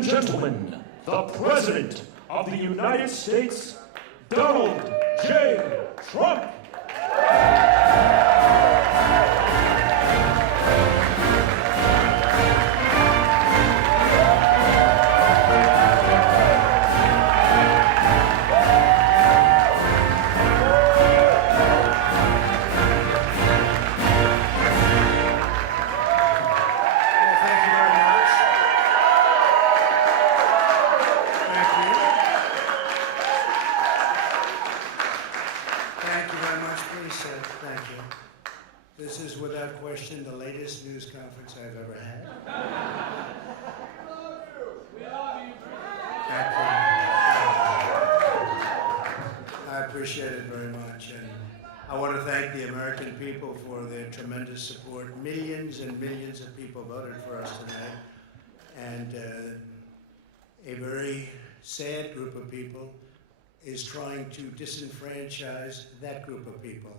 and gentlemen, the President of the United States, Donald J. Trump. This is without question the latest news conference I've ever had. We love you. Thank you. I appreciate it very much, and I want to thank the American people for their tremendous support. Millions and millions of people voted for us tonight, and a very sad group of people is trying to disenfranchise that group of people,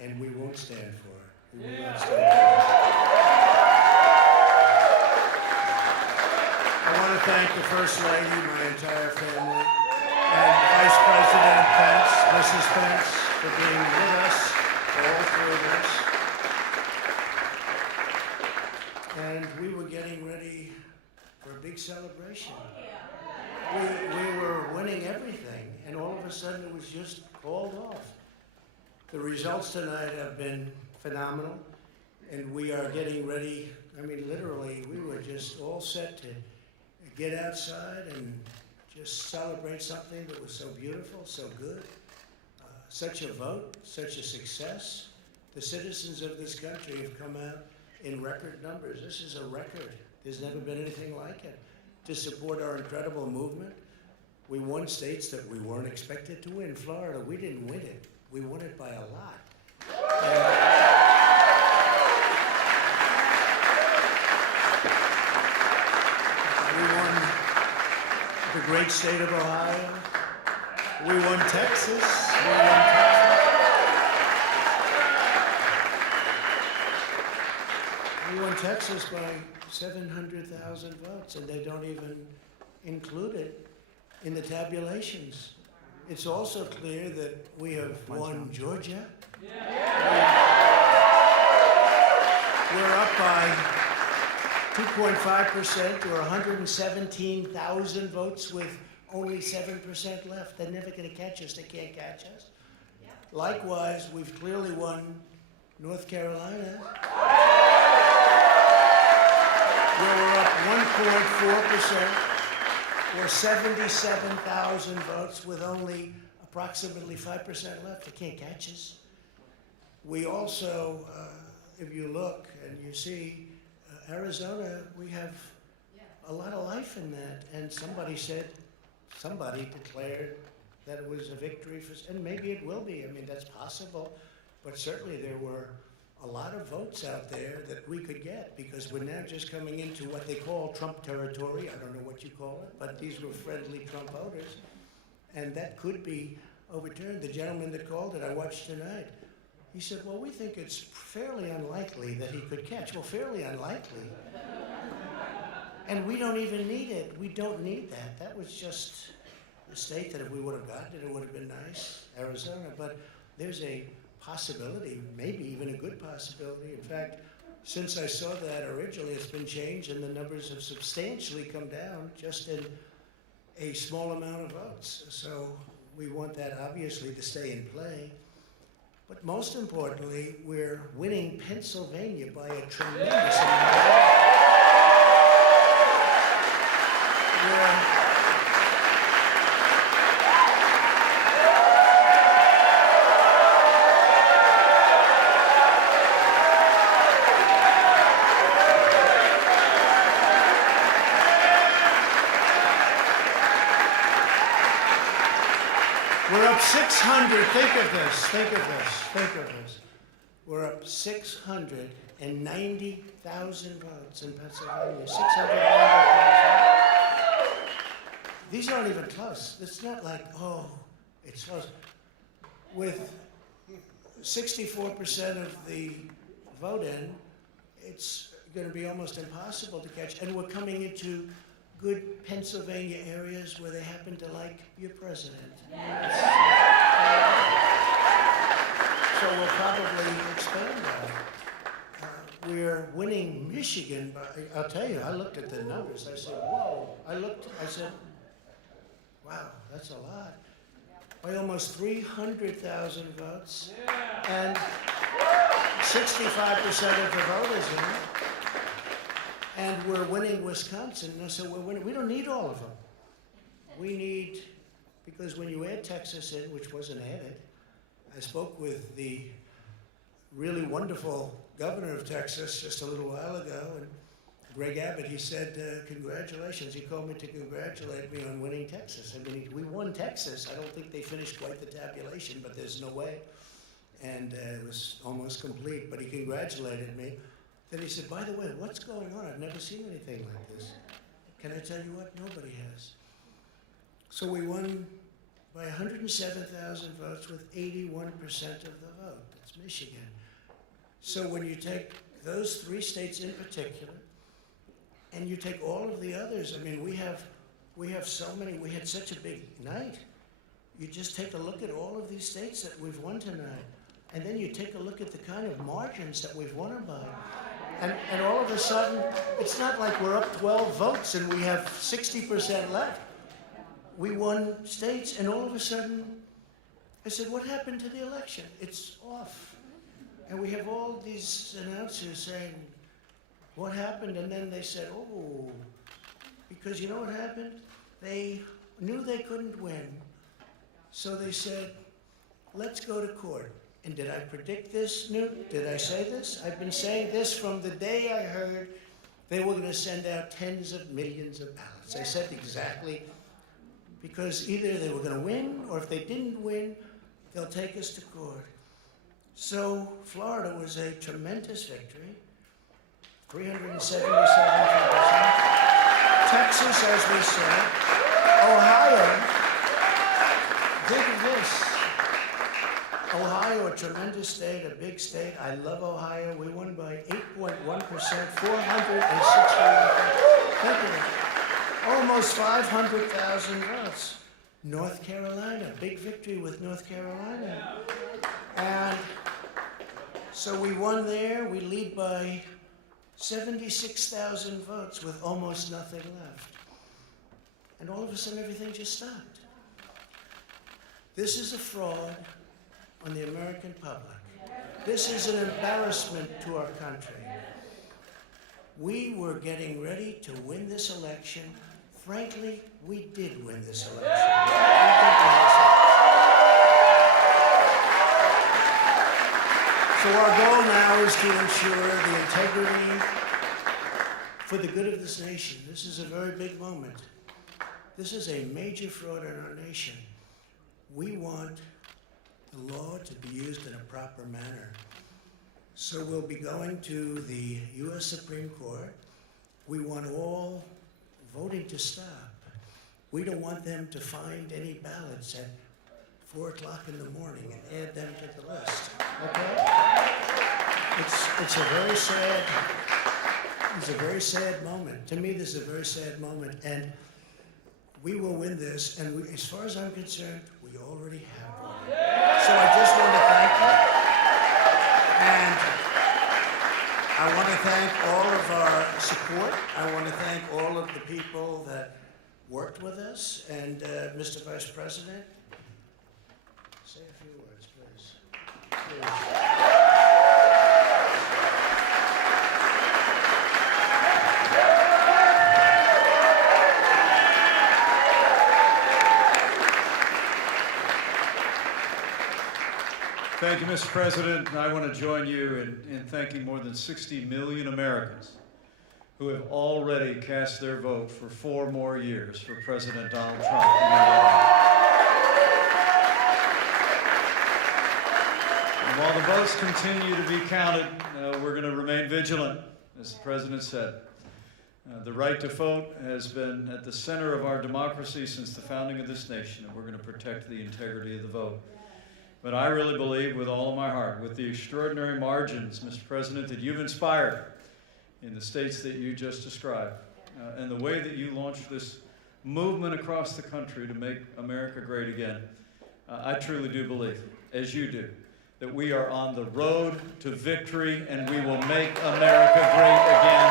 and we won't stand for it. We will not stand for it. I want to thank the First Lady, my entire family, and Vice President Pence, Mrs. Pence, for being with us, all three of us. And we were getting ready for a big celebration. We were winning everything, and all of a sudden it was just called off. The results tonight have been phenomenal, and we are getting ready. I mean, literally, we were just all set to get outside and just celebrate something that was so beautiful, so good. Such a vote, such a success. The citizens of this country have come out in record numbers. This is a record. There's never been anything like it. To support our incredible movement. We won states that we weren't expected to win. Florida, we didn't win it. We won it by a lot. We won the great state of Ohio. We won Texas. We won Texas by 700,000 votes, and they don't even include it in the tabulations. It's also clear that we have won Georgia. We're up by 2.5% or 117,000 votes with only 7% left. They're never going to catch us. They can't catch us. Likewise, we've clearly won North Carolina, where we're up 1.4% or 77,000 votes with only approximately 5% left. They can't catch us. We also, if you look and you see Arizona, we have a lot of life in that. And somebody declared that it was a victory for, and maybe it will be. I mean, that's possible. But certainly there were a lot of votes out there that we could get, because we're now just coming into what they call Trump territory. I don't know what you call it, but these were friendly Trump voters. And that could be overturned. The gentleman that called it, I watched tonight, he said, well, we think it's fairly unlikely that he could catch. Well, fairly unlikely. And we don't even need it. We don't need that. That was just a state that if we would have gotten it, it would have been nice, Arizona. But there's a possibility, maybe even a good possibility. In fact, since I saw that originally, it's been changed, and the numbers have substantially come down just in a small amount of votes. So we want that obviously to stay in play. But most importantly, we're winning Pennsylvania by a tremendous amount. We're up 600, think of this. We're up 690,000 votes in Pennsylvania, 690,000. These aren't even close. It's not like, oh, it's close. With 64% of the vote in, it's going to be almost impossible to catch. And we're coming into good Pennsylvania areas where they happen to like your president. So we'll probably expand that. We're winning Michigan, but I'll tell you, I looked at the numbers. I said, whoa. I said, wow, that's a lot. By almost 300,000 votes. And 65% of the vote is in. And we're winning Wisconsin. So we're winning. We don't need all of them. We need, because when you add Texas in, which wasn't added, I spoke with the really wonderful governor of Texas just a little while ago, and Greg Abbott, he said, congratulations. He called me to congratulate me on winning Texas. I mean, we won Texas. I don't think they finished quite the tabulation, but there's no way. And it was almost complete, but he congratulated me. Then he said, by the way, what's going on? I've never seen anything like this. Can I tell you what? Nobody has. So we won by 107,000 votes with 81% of the vote. That's Michigan. So when you take those 3 states in particular, and you take all of the others, I mean, we have so many, we had such a big night. You just take a look at all of these states that we've won tonight, and then you take a look at the kind of margins that we've won them by. And all of a sudden, it's not like we're up 12 votes and we have 60% left. We won states, and all of a sudden, I said, what happened to the election? It's off. And we have all these announcers saying, what happened? And then they said, oh, because you know what happened? They knew they couldn't win. So they said, let's go to court. And did I predict this, Newton? Did I say this? I've been saying this from the day I heard they were going to send out tens of millions of ballots. I said exactly, because either they were going to win, or if they didn't win, they'll take us to court. So Florida was a tremendous victory, 377,000. Texas, as we said. Ohio, think of this. Ohio, a tremendous state, a big state. I love Ohio. We won by 8.1%, 461. Almost 500,000 votes. North Carolina, big victory with North Carolina. And so we won there. We lead by 76,000 votes with almost nothing left. And all of a sudden, everything just stopped. This is a fraud on the American public. This is an embarrassment to our country. We were getting ready to win this election. Frankly, we did win this election. So our goal now is to ensure the integrity for the good of this nation. This is a very big moment. This is a major fraud in our nation. We want the law to be used in a proper manner. So we'll be going to the U.S. Supreme Court. We want all voting to stop. We don't want them to find any ballots at 4 o'clock in the morning and add them to the list. Okay? It's a very sad moment. To me, this is a very sad moment, and we will win this. And as far as I'm concerned, we already have one. So I just want to thank you, and I want to thank all of our support. I want to thank all of the people that worked with us, and Mr. Vice President, say a few words, please. Thank you, Mr. President. And I want to join you in thanking more than 60 million Americans who have already cast their vote for 4 more years for President Donald Trump. And while the votes continue to be counted, we're going to remain vigilant, as the President said. The right to vote has been at the center of our democracy since the founding of this nation, and we're going to protect the integrity of the vote. But I really believe with all of my heart, with the extraordinary margins, Mr. President, that you've inspired in the states that you just described, and the way that you launched this movement across the country to make America great again, I truly do believe, as you do, that we are on the road to victory and we will make America great again.